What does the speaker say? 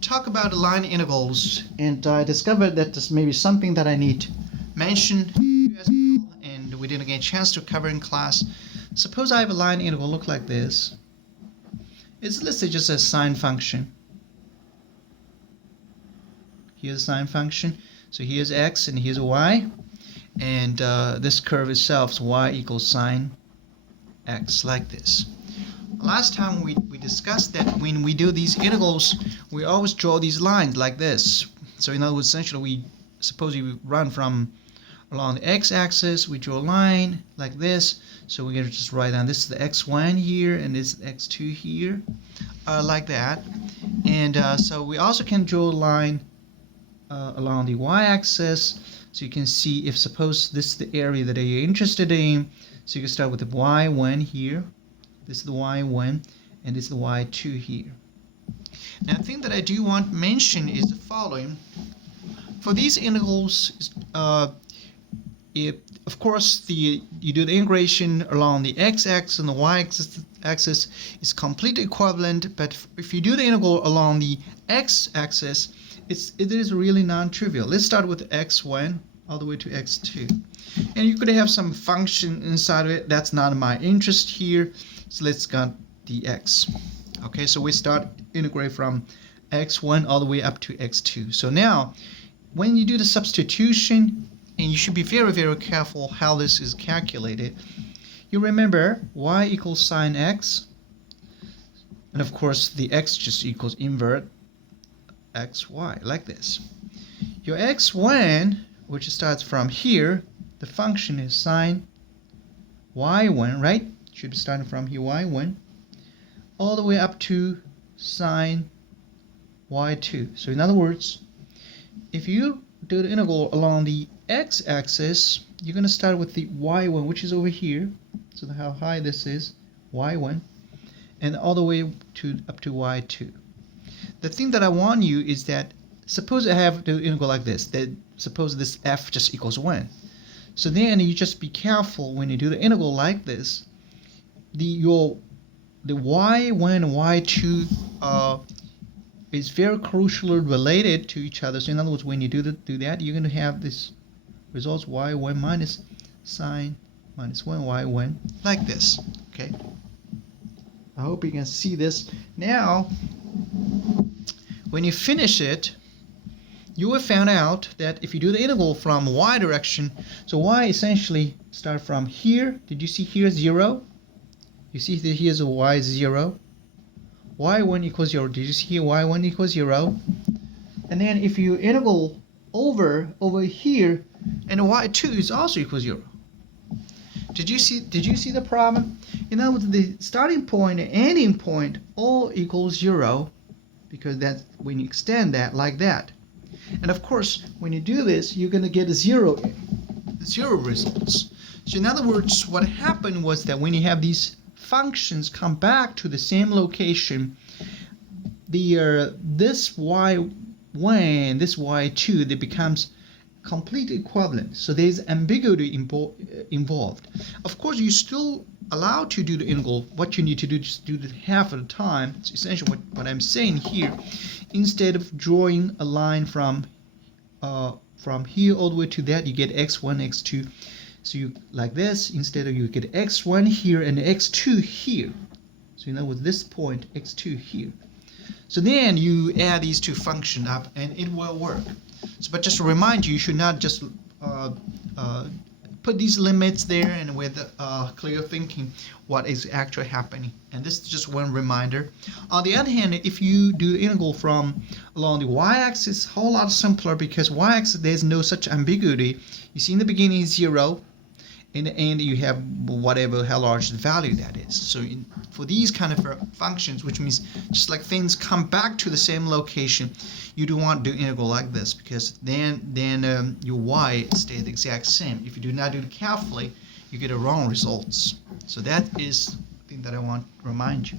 talk about line integrals, and I discovered that this may be something that I need to mention as well, and we didn't get a chance to cover in class. Suppose I have a line integral look like this. It's listed just as sine function. Here's a sine function. So here's x and here's y, and this curve itself is y equals sine x, like this. Last time we discussed that when we do these integrals, we always draw these lines like this. So in other words, essentially, suppose you run from along the x-axis, we draw a line like this. So we're going to just write down this is the x1 here and this is x2 here, like that. And so we also can draw a line along the y-axis, so you can see if suppose this is the area that you're interested in. So you can start with the y1 here. This is the y1, and this is the y2 here. Now, the thing that I do want to mention is the following. For these integrals, of course, you do the integration along the x-axis and the y-axis is completely equivalent. But if you do the integral along the x-axis, it is really non-trivial. Let's start with x1 all the way to x2. And you could have some function inside of it. That's not my interest here. So let's get the x. Okay, so we start integrate from x1 all the way up to x2. So now, when you do the substitution, and you should be very, very careful how this is calculated. You remember y equals sine x. And of course, the x just equals invert xy, like this. Your x1, which starts from here, the function is sine y1, right? Should be starting from here, y1, all the way up to sine y2. So in other words, if you do the integral along the x-axis, you're going to start with the y1, which is over here. So how high this is, y1, and all the way to up to y2. The thing that I want you is that suppose I have the integral like this. That suppose this f just equals 1. So then you just be careful when you do the integral like this. The y1 and y2 is very crucially related to each other. So in other words, when you do that, you're going to have this results y1 minus sine minus 1 y1, like this. Okay. I hope you can see this. Now, when you finish it, you will find out that if you do the integral from y direction, so y essentially start from here. Did you see here 0? You see that here's a y 0. y1 equals 0. Did you see here y1 equals 0? And then if you integral over here, and y2 is also equals 0. Did you see the problem? In other words, the starting point and ending point all equals 0, because that's when you extend that like that. And of course, when you do this, you're going to get zero results. So in other words, what happened was that when you have these functions come back to the same location, this y1, this y2, they becomes completely equivalent. So there's ambiguity involved. Of course, you're still allowed to do the integral. What you need to do is just do it half at a time. It's essentially what I'm saying here. Instead of drawing a line from here all the way to that, you get x1, x2. So you like this. Instead of you get x1 here and x2 here. So in other words, this point x2 here. So then you add these two functions up, and it will work. So, but just to remind you, you should not just put these limits there and with clear thinking what is actually happening. And this is just one reminder. On the other hand, if you do the integral from along the y-axis, a whole lot simpler, because y-axis there's no such ambiguity. You see in the beginning is 0. In the end, you have whatever how large the value that is. So for these kind of functions, which means just like things come back to the same location, you do want to do integral like this, because then your y stays the exact same. If you do not do it carefully, you get the wrong results. So that is the thing that I want to remind you.